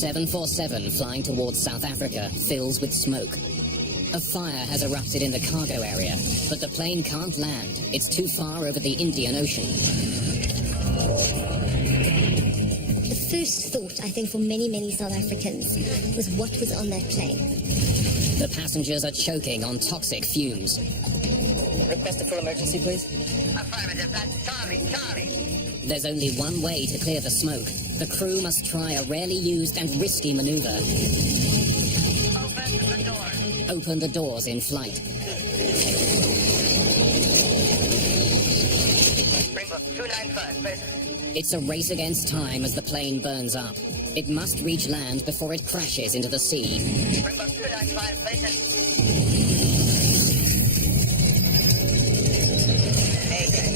747 flying towards South Africa fills with smoke. A fire has erupted in the cargo area, but the plane can't land. It's too far over the Indian Ocean. The first thought, I think, for many, many South Africans was what was on that plane. The passengers are choking on toxic fumes. Request a full emergency, please. Affirmative, that's Charlie. There's only one way to clear the smoke. The crew must try a rarely used and risky maneuver. Open the door. Open the doors in flight. Springbok 295, please. It's a race against time as the plane burns up. It must reach land before it crashes into the sea. Springbok 295, please. Mayday.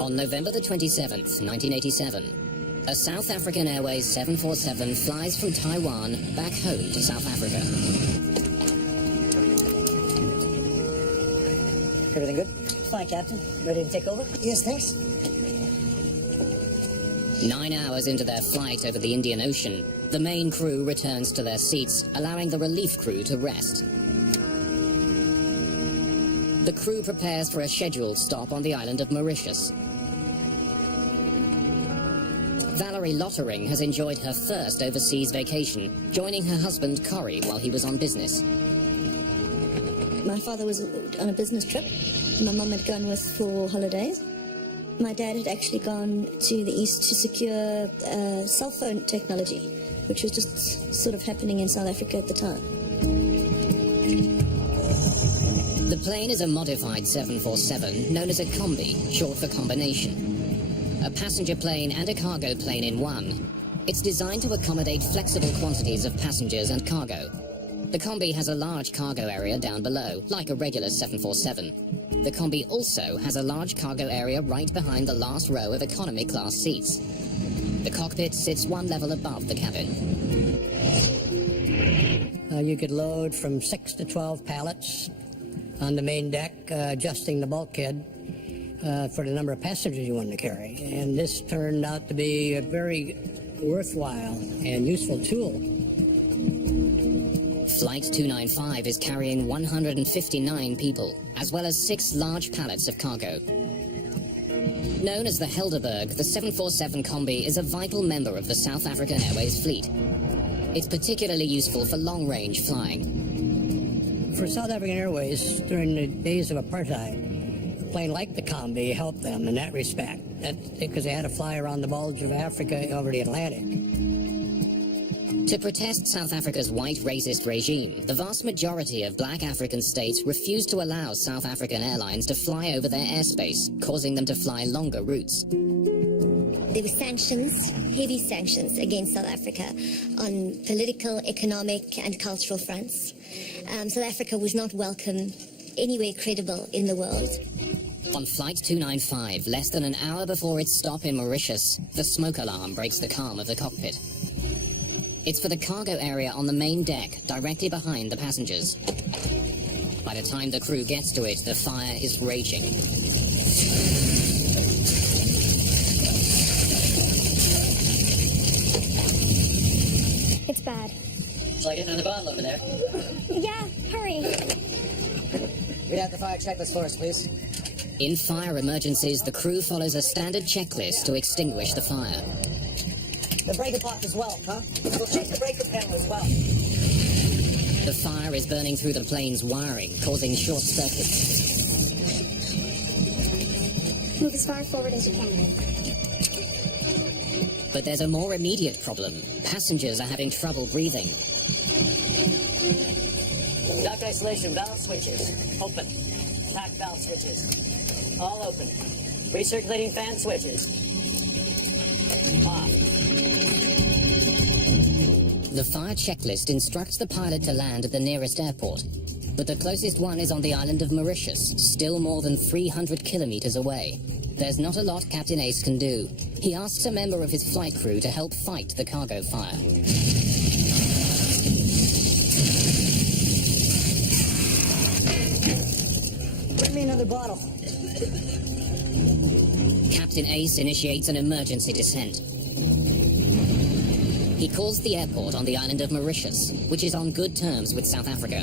On November the 27th, 1987, a South African Airways 747 flies from Taiwan back home to South Africa. Everything good? Fine, Captain. Ready to take over? Yes, thanks. 9 hours into their flight over the Indian Ocean, the main crew returns to their seats, allowing the relief crew to rest. The crew prepares for a scheduled stop on the island of Mauritius. Valerie Lottering has enjoyed her first overseas vacation, joining her husband Corrie while he was on business. My father was on a business trip. My mum had gone with for holidays. My dad had actually gone to the east to secure cell phone technology, which was just sort of happening in South Africa at the time. The plane is a modified 747 known as a combi, short for combination. A passenger plane and a cargo plane in one. It's designed to accommodate flexible quantities of passengers and cargo. The combi has a large cargo area down below, like a regular 747. The combi also has a large cargo area right behind the last row of economy class seats. The cockpit sits one level above the cabin. You could load from 6 to 12 pallets on the main deck, adjusting the bulkhead for the number of passengers you wanted to carry. And this turned out to be a very worthwhile and useful tool. Flight 295 is carrying 159 people, as well as 6 large pallets of cargo. Known as the Helderberg, the 747 Combi is a vital member of the South African Airways fleet. It's particularly useful for long-range flying. For South African Airways, during the days of apartheid, a plane like the Combi helped them in that respect, because they had to fly around the bulge of Africa over the Atlantic. To protest South Africa's white racist regime, the vast majority of black African states refused to allow South African airlines to fly over their airspace, causing them to fly longer routes. There were sanctions, heavy sanctions against South Africa on political, economic and cultural fronts. South Africa was not welcome anywhere credible in the world. On Flight 295, less than an hour before its stop in Mauritius, the smoke alarm breaks the calm of the cockpit. It's for the cargo area on the main deck, directly behind the passengers. By the time the crew gets to it, the fire is raging. It's bad. Shall I get another bottle over there? Yeah, hurry. Read out the fire checklist for us, please. In fire emergencies, the crew follows a standard checklist to extinguish the fire. The breaker pop as well, huh? We'll check the breaker panel as well. The fire is burning through the plane's wiring, causing short circuits. Move as far forward as you can. But there's a more immediate problem. Passengers are having trouble breathing. Duct isolation valve switches, open. Pack valve switches, all open. Recirculating fan switches, off. The fire checklist instructs the pilot to land at the nearest airport, but the closest one is on the island of Mauritius, still more than 300 kilometers away. There's not a lot Captain Ace can do. He asks a member of his flight crew to help fight the cargo fire. Bring me another bottle. Captain Ace initiates an emergency descent. He calls the airport on the island of Mauritius, which is on good terms with South Africa.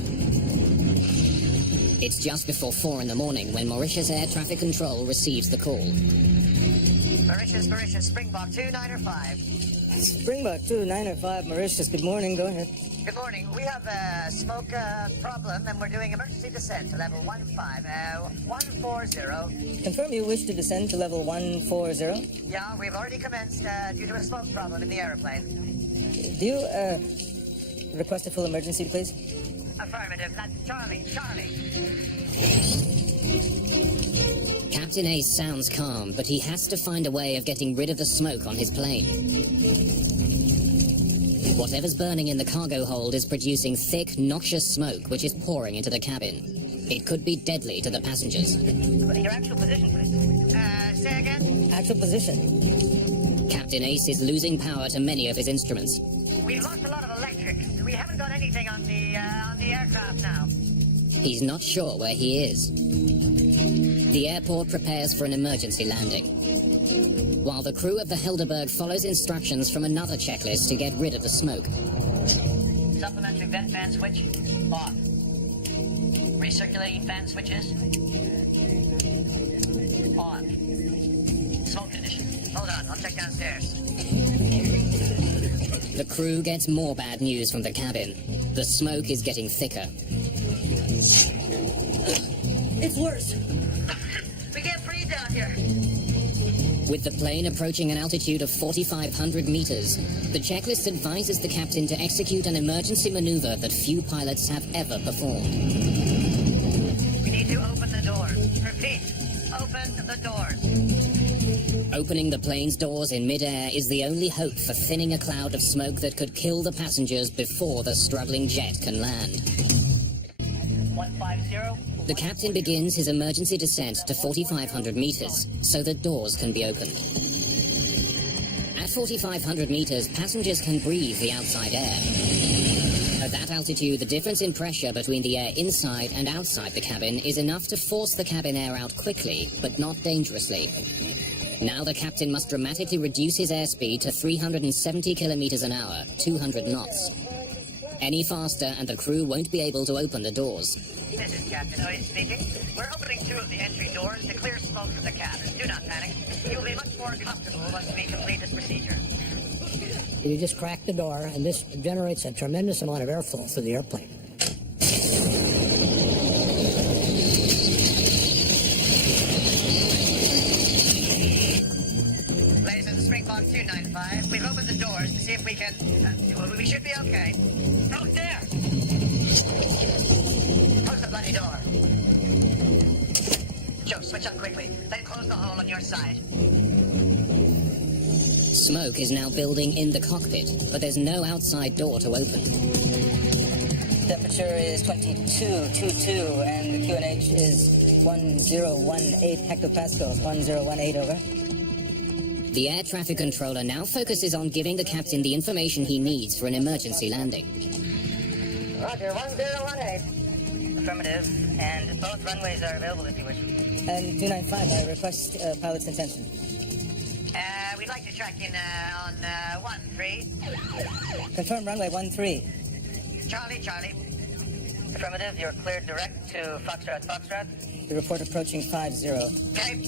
It's just before 4 in the morning when Mauritius Air Traffic Control receives the call. Mauritius, Springbok 2905. Springbok 2905, Mauritius. Good morning. Go ahead. Good morning. We have a smoke problem and we're doing emergency descent to level 140. Confirm you wish to descend to level 140. Yeah, we've already commenced due to a smoke problem in the airplane. Do you request a full emergency, please? Affirmative. That's Charlie. Captain Ace sounds calm, but he has to find a way of getting rid of the smoke on his plane. Whatever's burning in the cargo hold is producing thick, noxious smoke which is pouring into the cabin. It could be deadly to the passengers. Your actual position, please. Say again? Actual position. Captain Ace is losing power to many of his instruments. We've lost a lot of electric. We haven't got anything on the aircraft now. He's not sure where he is. The airport prepares for an emergency landing, while the crew of the Helderberg follows instructions from another checklist to get rid of the smoke. Supplementary vent fan switch off. Recirculating fan switches on. Smoke condition. Hold on, I'll check downstairs. The crew gets more bad news from the cabin. The smoke is getting thicker. It's worse. We can't breathe down here. With the plane approaching an altitude of 4,500 meters, the checklist advises the captain to execute an emergency maneuver that few pilots have ever performed. We need to open the doors. Repeat, open the doors. Opening the plane's doors in midair is the only hope for thinning a cloud of smoke that could kill the passengers before the struggling jet can land. 150. The captain begins his emergency descent to 4,500 meters so that doors can be opened. At 4,500 meters, passengers can breathe the outside air. At that altitude, the difference in pressure between the air inside and outside the cabin is enough to force the cabin air out quickly, but not dangerously. Now the captain must dramatically reduce his airspeed to 370 kilometers an hour, 200 knots. Any faster and the crew won't be able to open the doors. This is Captain Hoyt speaking. We're opening 2 of the entry doors to clear smoke from the cabin. Do not panic. You'll be much more comfortable once we complete this procedure. You just crack the door, and this generates a tremendous amount of airflow through the airplane. Ladies and Springbok 295, we've opened the doors to see if we can... we should be okay. Oh, there! Close the bloody door. Joe, switch up quickly. Then close the hole on your side. Smoke is now building in the cockpit, but there's no outside door to open. Temperature is 22.22 and the QNH is 1018 hectopascals. 1018 over. The air traffic controller now focuses on giving the captain the information he needs for an emergency landing. Roger, 1018. Affirmative. And both runways are available if you wish. And 295, I request pilot's intention. We'd like to track in on 13. Confirm runway 13. Charlie. Affirmative, you're cleared direct to Foxtrot. The report approaching 50. Okay.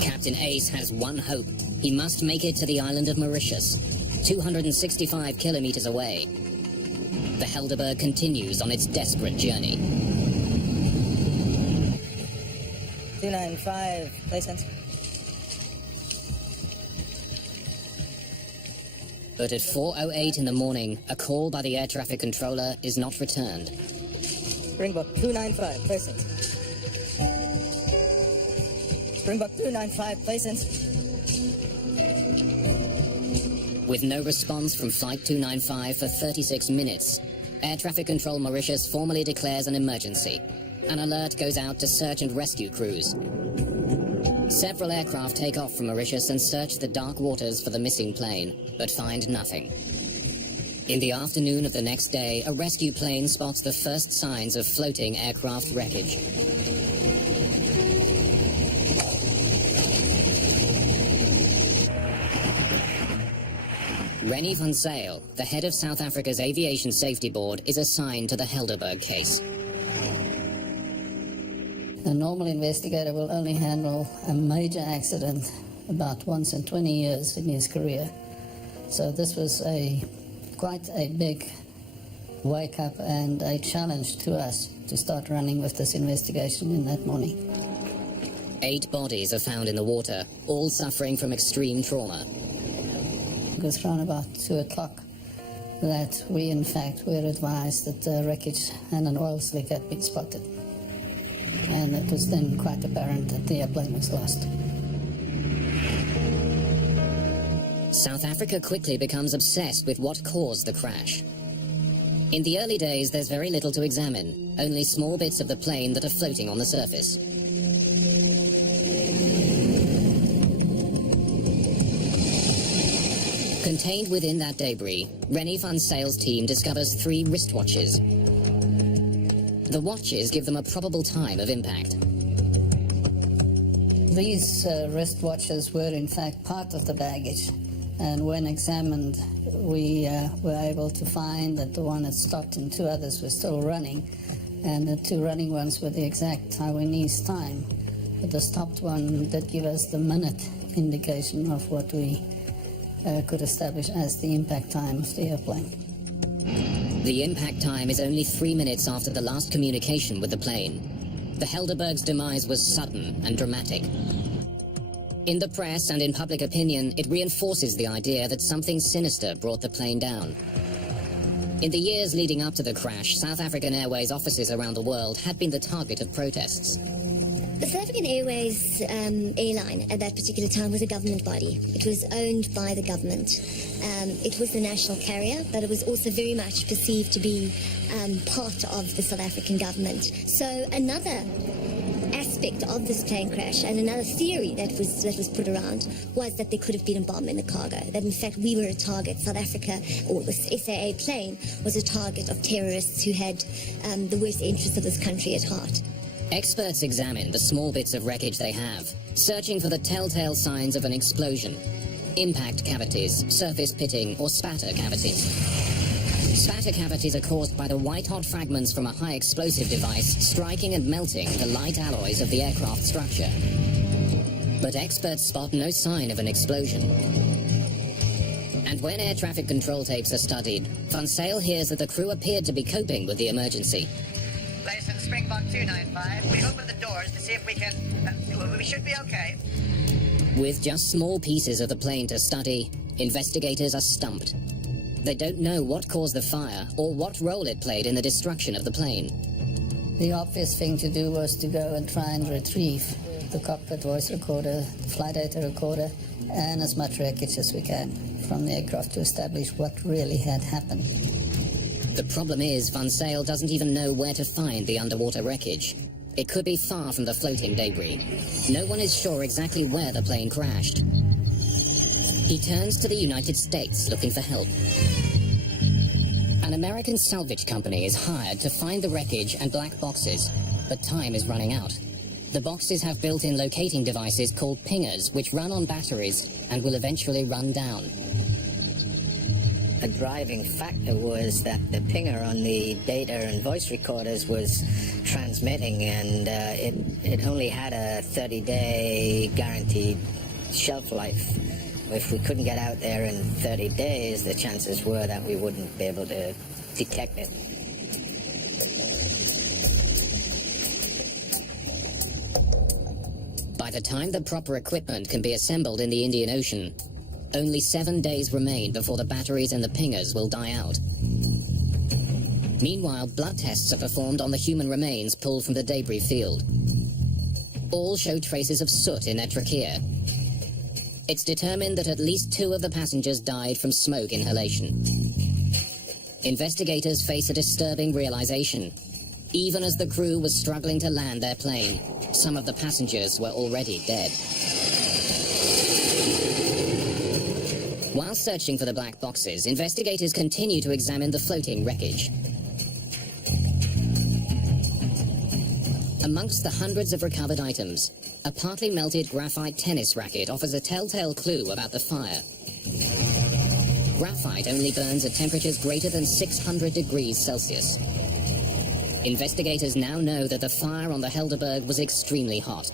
Captain Ace has one hope. He must make it to the island of Mauritius, 265 kilometers away. The Helderberg continues on its desperate journey. 295, placement. But at 4:08 in the morning, a call by the air traffic controller is not returned. Springbok 295, placement. Springbok 295, placement. With no response from Flight 295 for 36 minutes, Air Traffic Control Mauritius formally declares an emergency. An alert goes out to search and rescue crews. Several aircraft take off from Mauritius and search the dark waters for the missing plane, but find nothing. In the afternoon of the next day, a rescue plane spots the first signs of floating aircraft wreckage. Rennie van Zyl, the head of South Africa's Aviation Safety Board, is assigned to the Helderberg case. A normal investigator will only handle a major accident about once in 20 years in his career. So this was quite a big wake-up and a challenge to us to start running with this investigation in that morning. 8 bodies are found in the water, all suffering from extreme trauma. It was around about 2 o'clock that we, in fact, were advised that the wreckage and an oil slick had been spotted. And it was then quite apparent that the airplane was lost. South Africa quickly becomes obsessed with what caused the crash. In the early days, there's very little to examine, only small bits of the plane that are floating on the surface. Contained within that debris, Rennie van Zyl's team discovers 3 wristwatches. The watches give them a probable time of impact. These wristwatches were in fact part of the baggage, and when examined we were able to find that the one had stopped and 2 others were still running, and the 2 running ones were the exact Taiwanese time, but the stopped one did give us the minute indication of what we could establish as the impact time of the airplane. The impact time is only 3 minutes after the last communication with the plane. The Helderberg's demise was sudden and dramatic. In the press and in public opinion, it reinforces the idea that something sinister brought the plane down. In the years leading up to the crash, South African Airways offices around the world had been the target of protests. The South African Airways airline at that particular time was a government body. It was owned by the government. It was the national carrier, but it was also very much perceived to be part of the South African government. So another aspect of this plane crash and another theory that was put around was that there could have been a bomb in the cargo, that in fact we were a target. South Africa, or the SAA plane, was a target of terrorists who had the worst interests of this country at heart. Experts examine the small bits of wreckage they have, searching for the telltale signs of an explosion. Impact cavities, surface pitting, or spatter cavities. Spatter cavities are caused by the white-hot fragments from a high-explosive device striking and melting the light alloys of the aircraft structure. But experts spot no sign of an explosion. And when air traffic control tapes are studied, van Zyl hears that the crew appeared to be coping with the emergency. License Springbok 295. We opened the doors to see if we can... we should be okay. With just small pieces of the plane to study, investigators are stumped. They don't know what caused the fire or what role it played in the destruction of the plane. The obvious thing to do was to go and try and retrieve the cockpit voice recorder, the flight data recorder, and as much wreckage as we can from the aircraft to establish what really had happened. The problem is van Zyl doesn't even know where to find the underwater wreckage. It could be far from the floating debris. No one is sure exactly where the plane crashed. He turns to the United States looking for help. An American salvage company is hired to find the wreckage and black boxes, but time is running out. The boxes have built-in locating devices called pingers, which run on batteries and will eventually run down. A driving factor was that the pinger on the data and voice recorders was transmitting, and it only had a 30-day guaranteed shelf life. If we couldn't get out there in 30 days, the chances were that we wouldn't be able to detect it. By the time the proper equipment can be assembled in the Indian Ocean, only 7 days remain before the batteries and the pingers will die out. Meanwhile, blood tests are performed on the human remains pulled from the debris field. All show traces of soot in their trachea. It's determined that at least 2 of the passengers died from smoke inhalation. Investigators face a disturbing realization. Even as the crew was struggling to land their plane, some of the passengers were already dead. While searching for the black boxes, investigators continue to examine the floating wreckage. Amongst the hundreds of recovered items, a partly melted graphite tennis racket offers a telltale clue about the fire. Graphite only burns at temperatures greater than 600 degrees Celsius. Investigators now know that the fire on the Helderberg was extremely hot.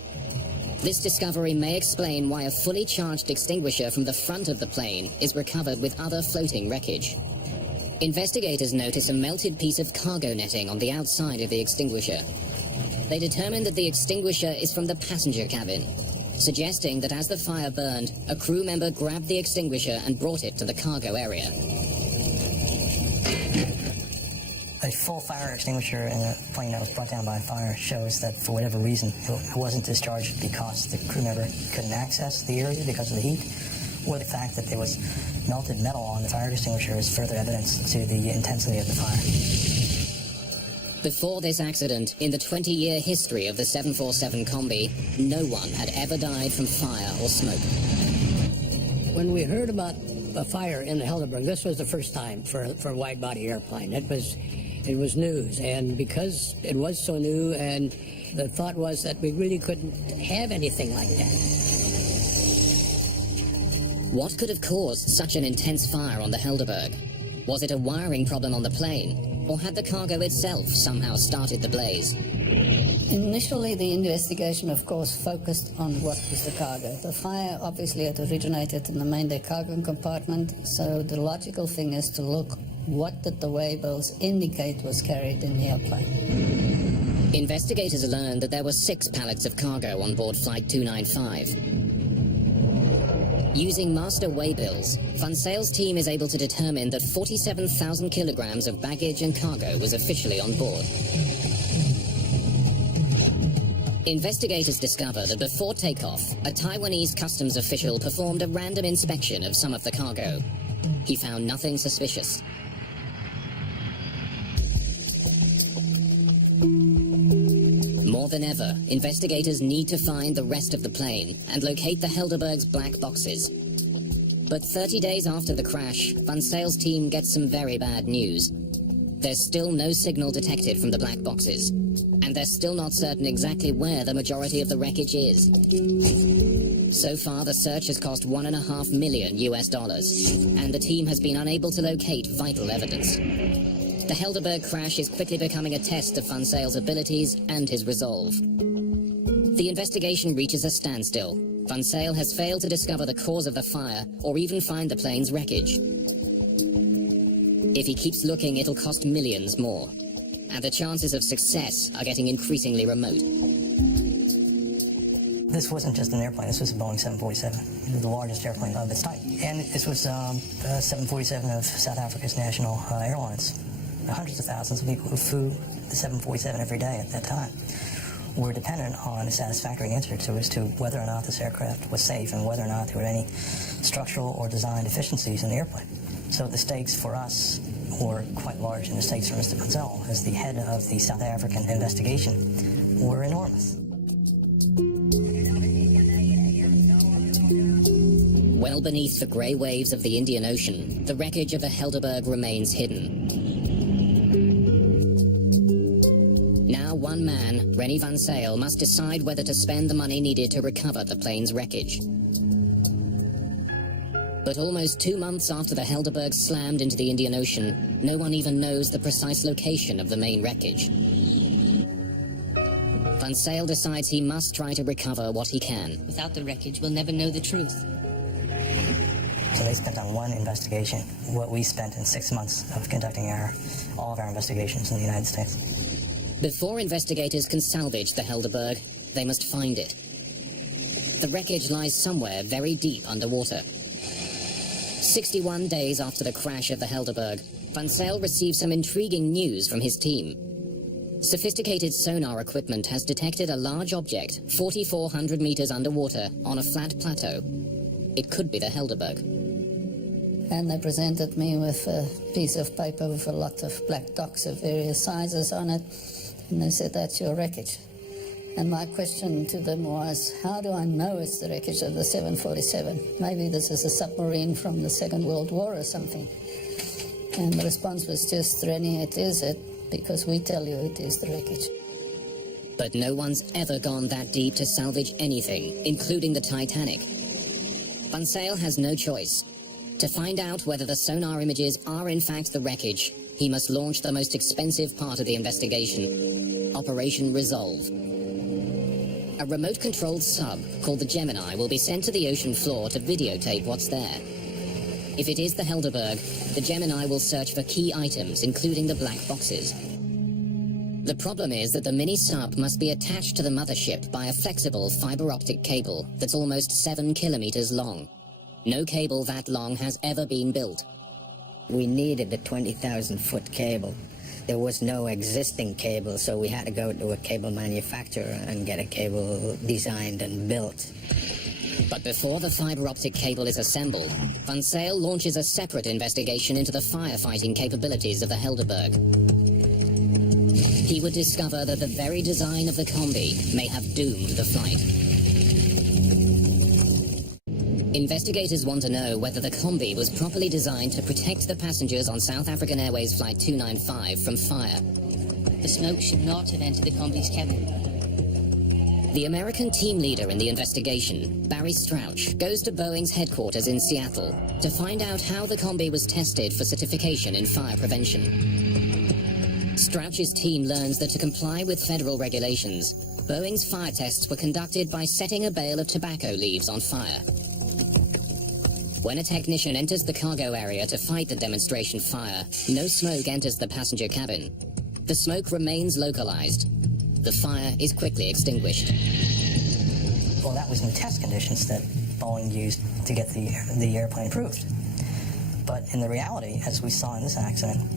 This discovery may explain why a fully charged extinguisher from the front of the plane is recovered with other floating wreckage. Investigators notice a melted piece of cargo netting on the outside of the extinguisher. They determine that the extinguisher is from the passenger cabin, suggesting that as the fire burned, a crew member grabbed the extinguisher and brought it to the cargo area. A full fire extinguisher in a plane that was brought down by a fire shows that for whatever reason it wasn't discharged because the crew member couldn't access the area because of the heat, or the fact that there was melted metal on the fire extinguisher is further evidence to the intensity of the fire. Before this accident, in the 20-year history of the 747 Combi, no one had ever died from fire or smoke. When we heard about a fire in the Helderberg, this was the first time for a wide-body airplane. It was news, and because it was so new, and the thought was that we really couldn't have anything like that. What could have caused such an intense fire on the Helderberg? Was it a wiring problem on the plane, or had the cargo itself somehow started the blaze? Initially, the investigation, of course, focused on what was the cargo. The fire obviously had originated in the Mayday cargo compartment, so the logical thing is to look what did the waybills indicate was carried in the airplane. Investigators learned that there were 6 pallets of cargo on board Flight 295. Using master waybills, Van Sale's team is able to determine that 47,000 kilograms of baggage and cargo was officially on board. Investigators discover that before takeoff, a Taiwanese customs official performed a random inspection of some of the cargo. He found nothing suspicious. More than ever, investigators need to find the rest of the plane and locate the Helderberg's black boxes. But 30 days after the crash, Van Sale's team gets some very bad news. There's still no signal detected from the black boxes, and they're still not certain exactly where the majority of the wreckage is. So far, the search has cost $1.5 million, and the team has been unable to locate vital evidence. The Helderberg crash is quickly becoming a test of Van Sale's abilities and his resolve. The investigation reaches a standstill. Van Sale has failed to discover the cause of the fire or even find the plane's wreckage. If he keeps looking, it'll cost millions more, and the chances of success are getting increasingly remote. This wasn't just an airplane, this was a Boeing 747. It was the largest airplane of its type. And this was the 747 of South Africa's national airlines. Hundreds of thousands of people who flew the 747 every day at that time were dependent on a satisfactory answer as to whether or not this aircraft was safe and whether or not there were any structural or design deficiencies in the airplane. So the stakes for us were quite large, and the stakes for Mr. Van Sale as the head of the South African investigation were enormous. Well beneath the grey waves of the Indian Ocean, the wreckage of the Helderberg remains hidden. Now one man, Rennie Van Sale, must decide whether to spend the money needed to recover the plane's wreckage. But almost 2 months after the Helderberg slammed into the Indian Ocean, no one even knows the precise location of the main wreckage. Van Sale decides he must try to recover what he can. Without the wreckage, we'll never know the truth. So they spent on one investigation what we spent in 6 months of conducting all of our investigations in the United States. Before investigators can salvage the Helderberg, they must find it. The wreckage lies somewhere very deep underwater. 61 days after the crash of the Helderberg, Van Sale received some intriguing news from his team. Sophisticated sonar equipment has detected a large object 4,400 meters underwater on a flat plateau. It could be the Helderberg. And they presented me with a piece of paper with a lot of black dots of various sizes on it. And they said, that's your wreckage. And my question to them was, how do I know it's the wreckage of the 747? Maybe this is a submarine from the Second World War or something. And the response was just, Rennie, it is it, because we tell you it is the wreckage. But no one's ever gone that deep to salvage anything, including the Titanic. Van Zyl has no choice. To find out whether the sonar images are in fact the wreckage, he must launch the most expensive part of the investigation, Operation Resolve. A remote-controlled sub called the Gemini will be sent to the ocean floor to videotape what's there. If it is the Helderberg, the Gemini will search for key items, including the black boxes. The problem is that the mini-sub must be attached to the mothership by a flexible fiber-optic cable that's almost 7 kilometers long. No cable that long has ever been built. We needed a 20,000-foot cable. There was no existing cable, so we had to go to a cable manufacturer and get a cable designed and built. But before the fiber-optic cable is assembled, Van Zyl launches a separate investigation into the firefighting capabilities of the Helderberg. He would discover that the very design of the combi may have doomed the flight. Investigators want to know whether the combi was properly designed to protect the passengers on South African Airways Flight 295 from fire. The smoke should not have entered the combi's cabin. The American team leader in the investigation, Barry Strauch, goes to Boeing's headquarters in Seattle to find out how the combi was tested for certification in fire prevention. Strauch's team learns that to comply with federal regulations, Boeing's fire tests were conducted by setting a bale of tobacco leaves on fire. When a technician enters the cargo area to fight the demonstration fire, no smoke enters the passenger cabin. The smoke remains localized. The fire is quickly extinguished. Well, that was in test conditions that Boeing used to get the airplane approved. But in the reality, as we saw in this accident,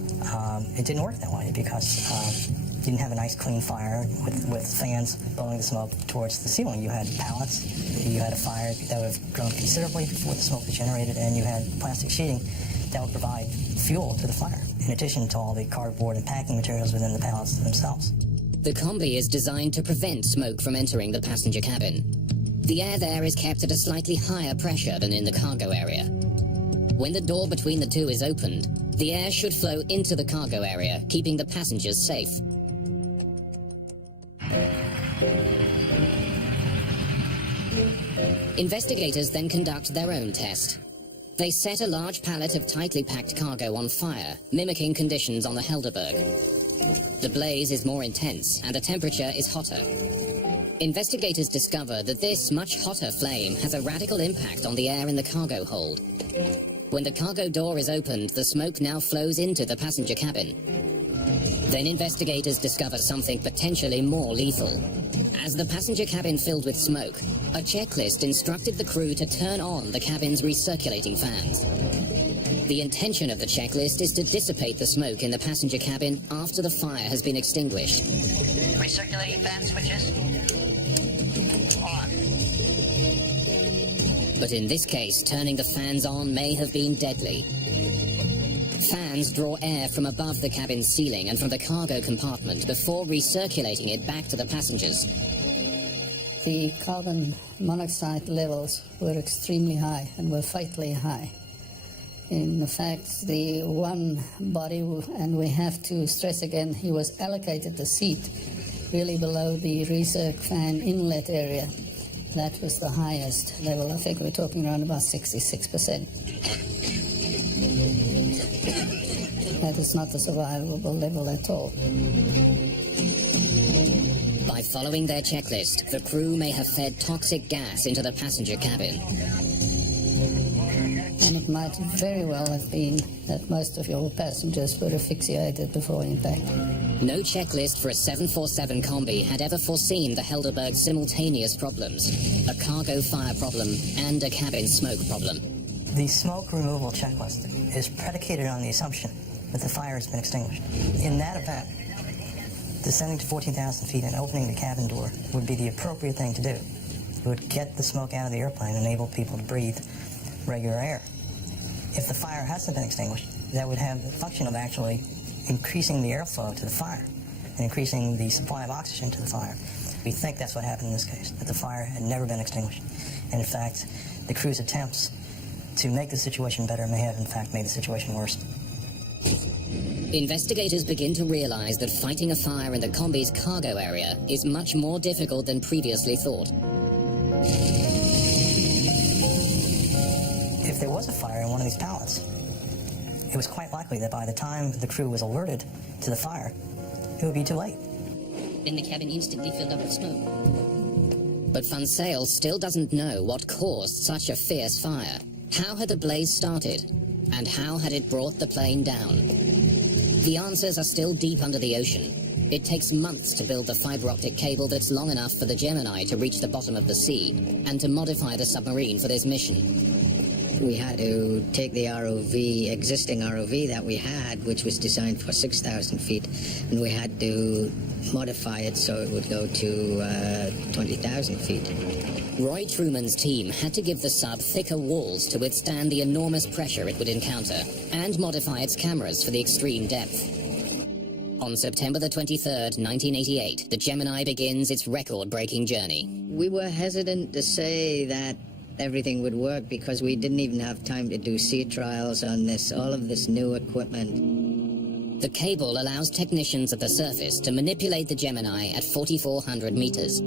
it didn't work that way because you didn't have a nice clean fire with fans blowing the smoke towards the ceiling. You had pallets, you had a fire that would have grown considerably before the smoke was generated, and you had plastic sheeting that would provide fuel to the fire, in addition to all the cardboard and packing materials within the pallets themselves. The combi is designed to prevent smoke from entering the passenger cabin. The air there is kept at a slightly higher pressure than in the cargo area. When the door between the two is opened, the air should flow into the cargo area, keeping the passengers safe. Investigators then conduct their own test. They set a large pallet of tightly packed cargo on fire, mimicking conditions on the Helderberg. The blaze is more intense, and the temperature is hotter. Investigators discover that this much hotter flame has a radical impact on the air in the cargo hold. When the cargo door is opened, the smoke now flows into the passenger cabin. Then investigators discover something potentially more lethal. As the passenger cabin filled with smoke, a checklist instructed the crew to turn on the cabin's recirculating fans. The intention of the checklist is to dissipate the smoke in the passenger cabin after the fire has been extinguished. Recirculating fan switches. On. But in this case, turning the fans on may have been deadly. Fans draw air from above the cabin's ceiling and from the cargo compartment before recirculating it back to the passengers. The carbon monoxide levels were extremely high and were fatally high. In fact, the one body, and we have to stress again, he was allocated the seat really below the recirc fan inlet area. That was the highest level. I think we're talking around about 66%. That is not the survivable level at all. By following their checklist, the crew may have fed toxic gas into the passenger cabin. And it might very well have been that most of your passengers were asphyxiated before impact. No checklist for a 747 combi had ever foreseen the Helderberg's simultaneous problems, a cargo fire problem and a cabin smoke problem. The smoke removal checklist is predicated on the assumption that the fire has been extinguished. In that event, descending to 14,000 feet and opening the cabin door would be the appropriate thing to do. It would get the smoke out of the airplane and enable people to breathe regular air. If the fire hasn't been extinguished, that would have the function of actually increasing the airflow to the fire and increasing the supply of oxygen to the fire. We think that's what happened in this case, that the fire had never been extinguished. And in fact, the crew's attempts to make the situation better may have in fact made the situation worse. Investigators begin to realize that fighting a fire in the combi's cargo area is much more difficult than previously thought. If there was a fire in one of these pallets, it was quite likely that by the time the crew was alerted to the fire, it would be too late. Then the cabin instantly filled up with smoke. But Van Sale still doesn't know what caused such a fierce fire. How had the blaze started? And how had it brought the plane down? The answers are still deep under the ocean. It takes months to build the fiber optic cable that's long enough for the Gemini to reach the bottom of the sea, and to modify the submarine for this mission. We had to take the ROV, existing ROV that we had, which was designed for 6,000 feet, and we had to modify it so it would go to 20,000 feet. Roy Truman's team had to give the sub thicker walls to withstand the enormous pressure it would encounter, and modify its cameras for the extreme depth. On September the 23rd, 1988, the Gemini begins its record-breaking journey. We were hesitant to say that everything would work because we didn't even have time to do sea trials on this, all of this new equipment. The cable allows technicians at the surface to manipulate the Gemini at 4,400 meters.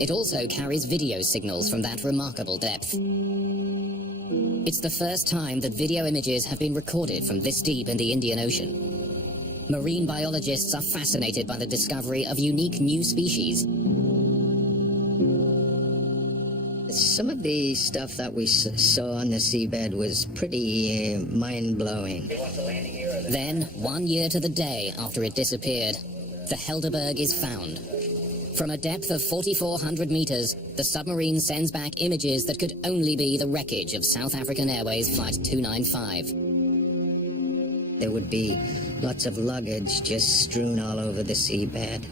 It also carries video signals from that remarkable depth. It's the first time that video images have been recorded from this deep in the Indian Ocean. Marine biologists are fascinated by the discovery of unique new species. Some of the stuff that we saw on the seabed was pretty mind-blowing. Then, 1 year to the day after it disappeared, the Helderberg is found. From a depth of 4,400 meters, the submarine sends back images that could only be the wreckage of South African Airways Flight 295. There would be lots of luggage just strewn all over the seabed.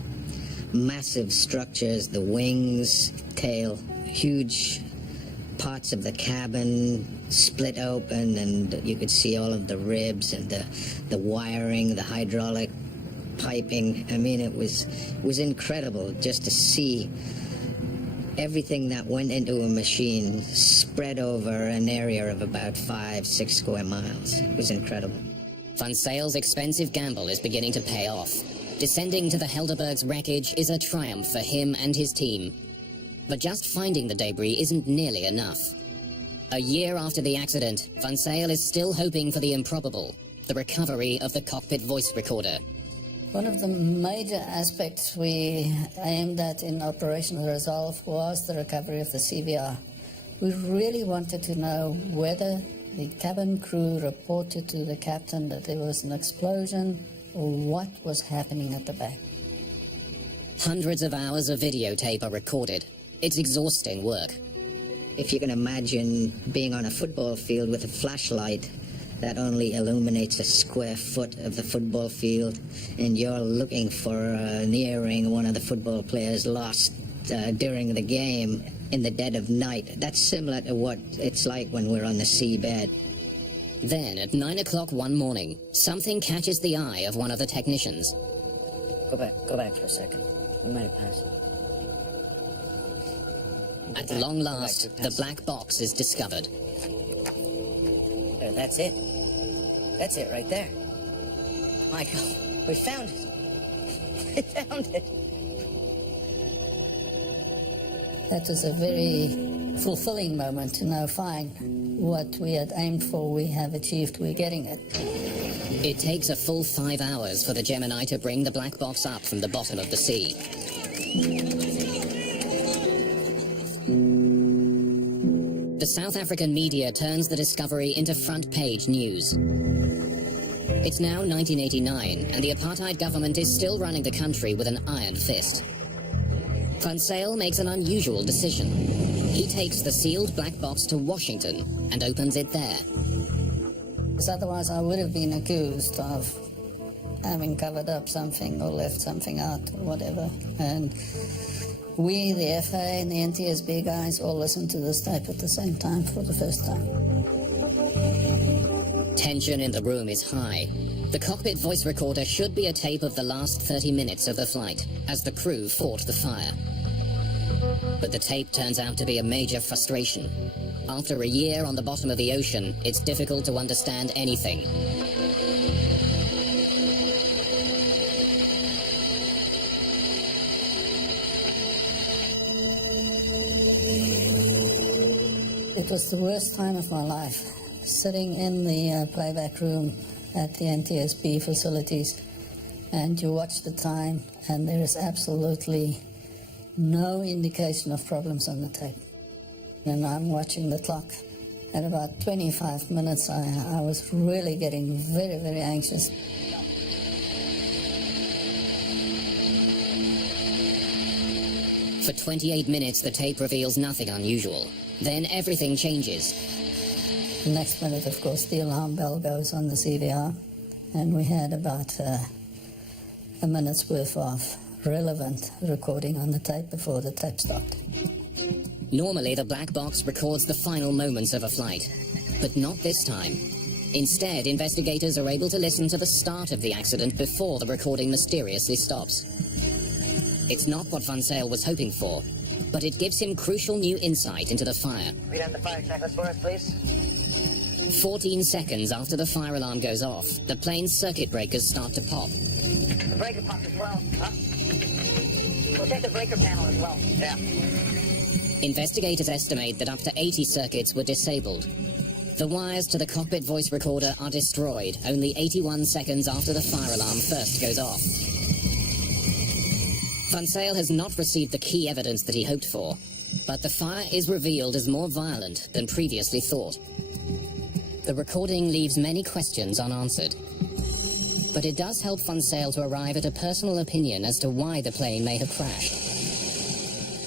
Massive structures, the wings, tail, huge parts of the cabin split open, and you could see all of the ribs and the wiring, the hydraulic piping. I mean, it was incredible just to see everything that went into a machine spread over an area of about 5-6 square miles. It was incredible. Van Sale's expensive gamble is beginning to pay off. Descending to the Helderberg's wreckage is a triumph for him and his team. But just finding the debris isn't nearly enough. A year after the accident, Van Sale is still hoping for the improbable, the recovery of the cockpit voice recorder. One of the major aspects we aimed at in Operation Resolve was the recovery of the CVR. We really wanted to know whether the cabin crew reported to the captain that there was an explosion or what was happening at the back. Hundreds of hours of videotape are recorded. It's exhausting work. If you can imagine being on a football field with a flashlight that only illuminates a square foot of the football field, and you're looking for an earring one of the football players lost during the game in the dead of night. That's similar to what it's like when we're on the seabed. Then, at 9 o'clock one morning, something catches the eye of one of the technicians. Go back for a second. We might have passed. At long last, the black box is discovered. There, that's it. That's it right there. Michael, we found it. We found it. That was a very fulfilling moment to now find what we had aimed for, we have achieved, we're getting it. It takes a full 5 hours for the Gemini to bring the black box up from the bottom of the sea. The South African media turns the discovery into front-page news. It's now 1989, and the apartheid government is still running the country with an iron fist. Van Sale makes an unusual decision. He takes the sealed black box to Washington and opens it there. Because otherwise I would have been accused of having covered up something or left something out or whatever. And we, the FA and the NTSB guys, all listened to this tape at the same time for the first time. Tension in the room is high. The cockpit voice recorder should be a tape of the last 30 minutes of the flight, as the crew fought the fire. But the tape turns out to be a major frustration. After a year on the bottom of the ocean, it's difficult to understand anything. It was the worst time of my life, sitting in the playback room at the NTSB facilities, and you watch the time, and there is absolutely no indication of problems on the tape. And I'm watching the clock. At about 25 minutes, I was really getting very, very anxious. For 28 minutes, the tape reveals nothing unusual. Then everything changes. The next minute, of course, the alarm bell goes on the CVR, and we had about a minute's worth of relevant recording on the tape before the tape stopped. Normally, the black box records the final moments of a flight, but not this time. Instead, investigators are able to listen to the start of the accident before the recording mysteriously stops. It's not what Van Zyl was hoping for, but it gives him crucial new insight into the fire. Read out the fire checklist for us, please. 14 seconds after the fire alarm goes off, the plane's circuit breakers start to pop. The breaker pump as well, huh? We'll check the breaker panel as well. Yeah. Investigators estimate that up to 80 circuits were disabled. The wires to the cockpit voice recorder are destroyed only 81 seconds after the fire alarm first goes off. Van Zyl has not received the key evidence that he hoped for, but the fire is revealed as more violent than previously thought. The recording leaves many questions unanswered, but it does help Van Zyl to arrive at a personal opinion as to why the plane may have crashed.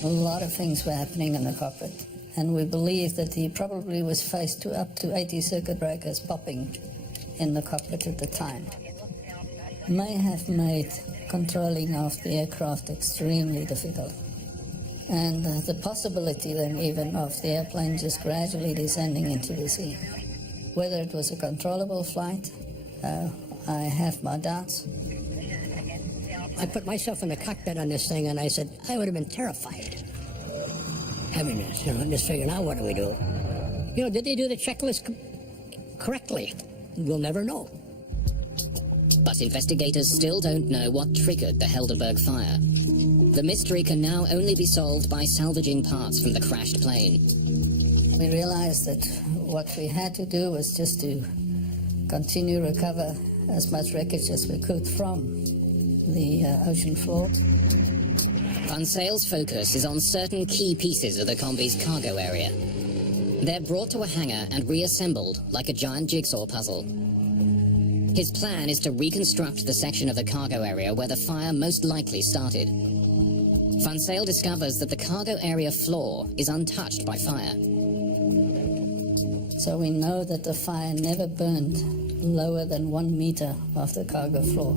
A lot of things were happening in the cockpit, and we believe that he probably was faced to up to 80 circuit breakers popping in the cockpit at the time. May have made controlling of the aircraft extremely difficult. And the possibility then even of the airplane just gradually descending into the sea. Whether it was a controllable flight, I have my doubts. I put myself in the cockpit on this thing, and I said, I would have been terrified. Having this, just figuring out what do we do. Did they do the checklist correctly? We'll never know. But investigators still don't know what triggered the Helderberg fire. The mystery can now only be solved by salvaging parts from the crashed plane. We realized that what we had to do was just to continue to recover as much wreckage as we could from the ocean floor. Van Zyl's focus is on certain key pieces of the combi's cargo area. They're brought to a hangar and reassembled like a giant jigsaw puzzle. His plan is to reconstruct the section of the cargo area where the fire most likely started. Van Zyl discovers that the cargo area floor is untouched by fire. So we know that the fire never burned lower than 1 meter off the cargo floor.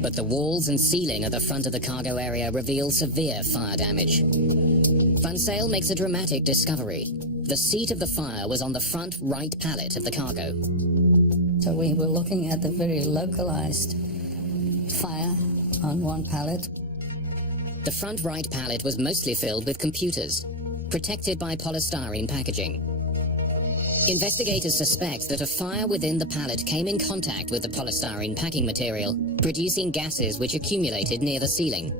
But the walls and ceiling at the front of the cargo area reveal severe fire damage. Van Zyl makes a dramatic discovery. The seat of the fire was on the front right pallet of the cargo. So we were looking at the very localized fire on one pallet. The front right pallet was mostly filled with computers, protected by polystyrene packaging. Investigators suspect that a fire within the pallet came in contact with the polystyrene packing material, producing gases which accumulated near the ceiling.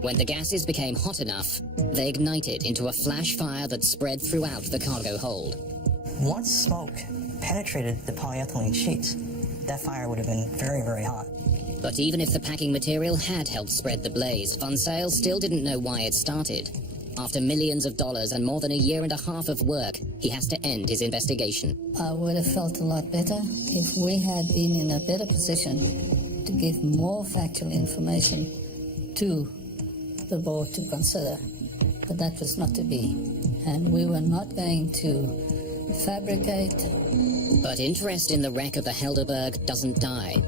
When the gases became hot enough, they ignited into a flash fire that spread throughout the cargo hold. Once smoke penetrated the polyethylene sheets, that fire would have been very, very hot. But even if the packing material had helped spread the blaze, Van Zyl still didn't know why it started. After millions of dollars and more than a year and a half of work, he has to end his investigation. I would have felt a lot better if we had been in a better position to give more factual information to the board to consider. But that was not to be. And we were not going to fabricate. But interest in the wreck of the Helderberg doesn't die.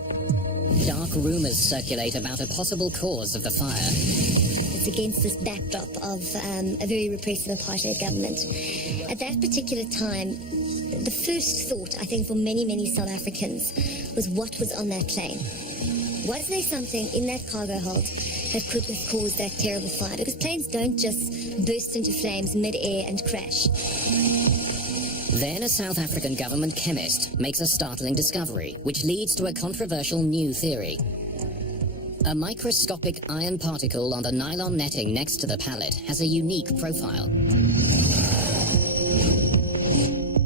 Dark rumors circulate about a possible cause of the fire. It's against this backdrop of a very repressive apartheid government. At that particular time, the first thought, I think, for many, many South Africans was what was on that plane. Was there something in that cargo hold that could have caused that terrible fire? Because planes don't just burst into flames mid-air and crash. Then a South African government chemist makes a startling discovery, which leads to a controversial new theory. A microscopic iron particle on the nylon netting next to the pallet has a unique profile.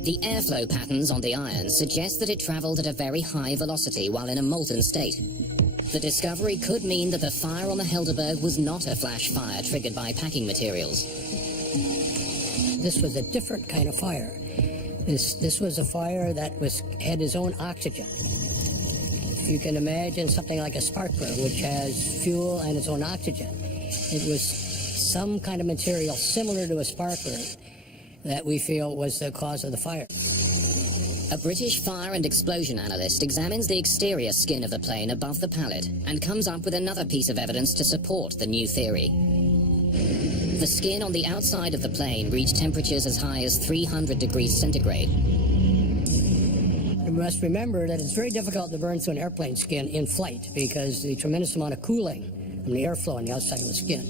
The airflow patterns on the iron suggest that it traveled at a very high velocity while in a molten state. The discovery could mean that the fire on the Helderberg was not a flash fire triggered by packing materials. This was a different kind of fire. This was a fire that had its own oxygen. If you can imagine something like a sparkler, which has fuel and its own oxygen, it was some kind of material similar to a sparkler that we feel was the cause of the fire. A British fire and explosion analyst examines the exterior skin of the plane above the pallet and comes up with another piece of evidence to support the new theory. The skin on the outside of the plane reached temperatures as high as 300 degrees centigrade. You must remember that it's very difficult to burn through an airplane skin in flight because the tremendous amount of cooling from the airflow on the outside of the skin.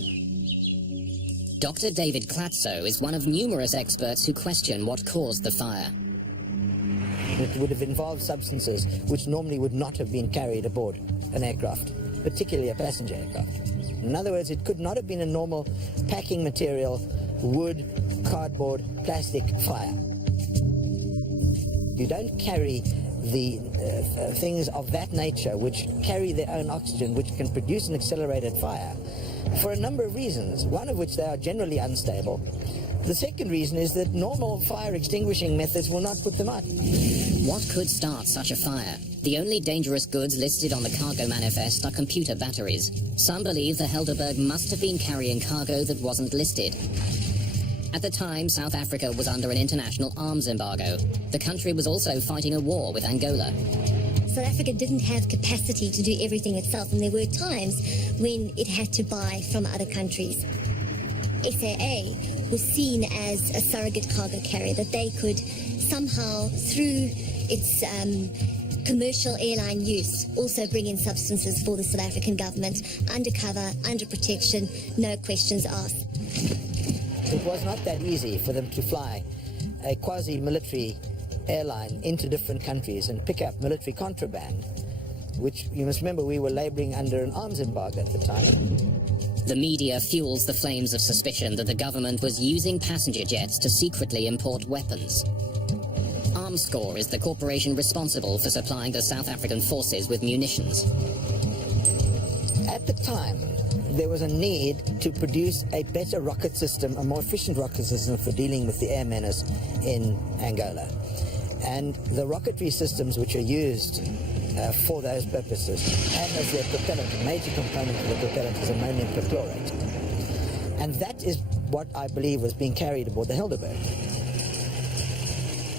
Dr. David Klatzo is one of numerous experts who question what caused the fire. It would have involved substances which normally would not have been carried aboard an aircraft, particularly a passenger aircraft. In other words, it could not have been a normal packing material, wood, cardboard, plastic fire. You don't carry the things of that nature which carry their own oxygen, which can produce an accelerated fire, for a number of reasons, one of which they are generally unstable. The second reason is that normal fire extinguishing methods will not put them out. What could start such a fire? The only dangerous goods listed on the cargo manifest are computer batteries. Some believe the Helderberg must have been carrying cargo that wasn't listed. At the time, South Africa was under an international arms embargo. The country was also fighting a war with Angola. South Africa didn't have capacity to do everything itself, and there were times when it had to buy from other countries. SAA was seen as a surrogate cargo carrier, that they could somehow, through its commercial airline use, also bring in substances for the South African government, undercover, under protection, no questions asked. It was not that easy for them to fly a quasi-military airline into different countries and pick up military contraband, which, you must remember, we were laboring under an arms embargo at the time. The media fuels the flames of suspicion that the government was using passenger jets to secretly import weapons. Armscor is the corporation responsible for supplying the South African forces with munitions. At the time, there was a need to produce a better rocket system, a more efficient rocket system for dealing with the air menace in Angola. And the rocketry systems which are used for those purposes have as their propellant, a major component of the propellant is ammonium perchlorate. And that is what I believe was being carried aboard the Helderberg.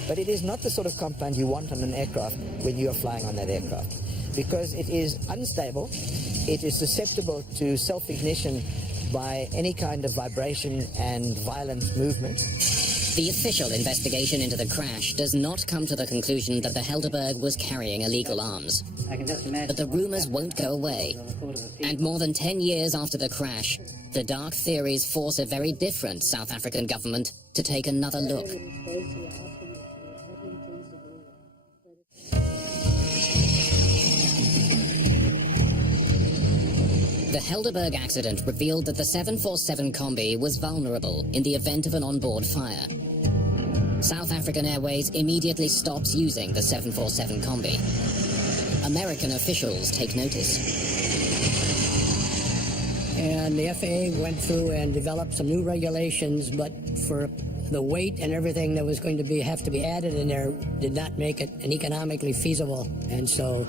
But it is not the sort of compound you want on an aircraft when you are flying on that aircraft, because it is unstable, it is susceptible to self-ignition by any kind of vibration and violent movement. The official investigation into the crash does not come to the conclusion that the Helderberg was carrying illegal arms. But the rumors won't go away. And more than 10 years after the crash, the dark theories force a very different South African government to take another look. The Helderberg accident revealed that the 747 Combi was vulnerable in the event of an onboard fire. South African Airways immediately stops using the 747 Combi. American officials take notice. And the FAA went through and developed some new regulations, but for the weight and everything that was going to have to be added in there did not make it an economically feasible. And so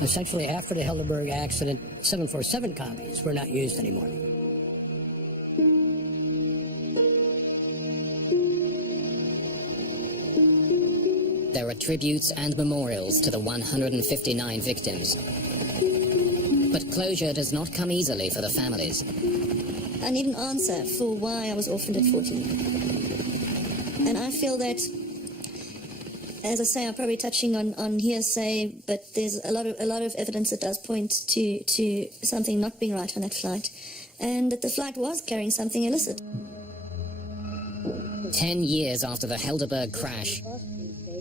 essentially after the Helderberg accident, 747 Combis were not used anymore. There are tributes and memorials to the 159 victims. But closure does not come easily for the families. I need an answer for why I was orphaned at 14. And I feel that As I say, I'm probably touching on hearsay, but there's a lot of evidence that does point to something not being right on that flight, and that the flight was carrying something illicit. 10 years after the Helderberg crash,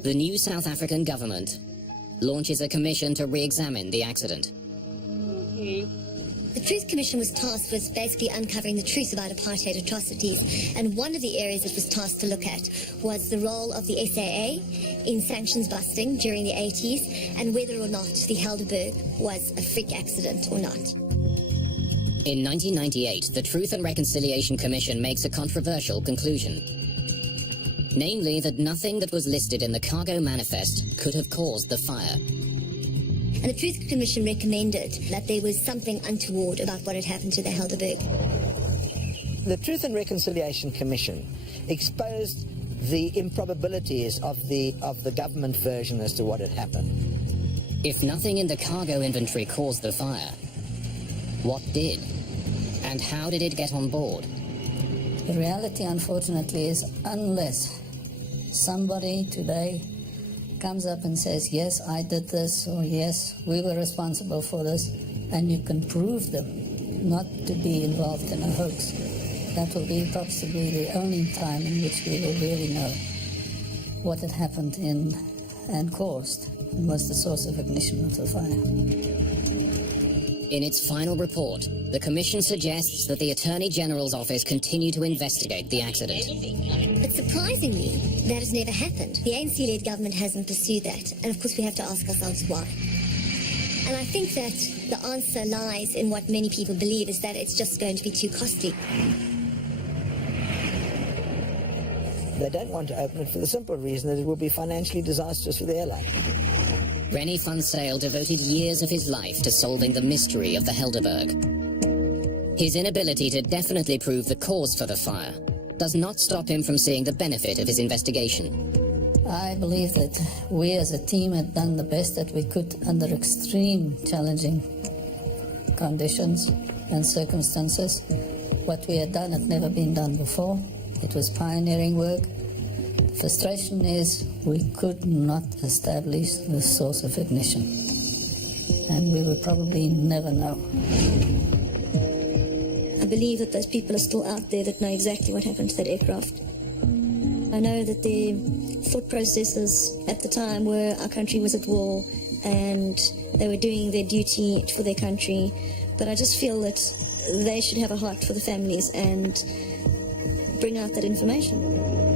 the new South African government launches a commission to re-examine the accident. The Truth Commission was tasked with basically uncovering the truth about apartheid atrocities, and one of the areas it was tasked to look at was the role of the SAA in sanctions busting during the 80s, and whether or not the Helderberg was a freak accident or not. In 1998, the Truth and Reconciliation Commission makes a controversial conclusion. Namely, that nothing that was listed in the cargo manifest could have caused the fire. And the Truth Commission recommended that there was something untoward about what had happened to the Helderberg. The Truth and Reconciliation Commission exposed the improbabilities of the government version as to what had happened. If nothing in the cargo inventory caused the fire, what did? And how did it get on board? The reality, unfortunately, is unless somebody today comes up and says, yes, I did this, or yes, we were responsible for this, and you can prove them not to be involved in a hoax, that will be possibly the only time in which we will really know what had happened and caused and was the source of ignition of the fire. In its final report, the Commission suggests that the Attorney General's office continue to investigate the accident. But surprisingly, that has never happened. The ANC-led government hasn't pursued that, and of course we have to ask ourselves why. And I think that the answer lies in what many people believe, is that it's just going to be too costly. They don't want to open it for the simple reason that it will be financially disastrous for the airline. Rennie Van Zyl devoted years of his life to solving the mystery of the Helderberg. His inability to definitely prove the cause for the fire does not stop him from seeing the benefit of his investigation. I believe that we as a team had done the best that we could under extreme challenging conditions and circumstances. What we had done had never been done before. It was pioneering work. The frustration is we could not establish the source of ignition, and we will probably never know. I believe that those people are still out there that know exactly what happened to that aircraft. I know that their thought processes at the time were our country was at war and they were doing their duty for their country, but I just feel that they should have a heart for the families and bring out that information.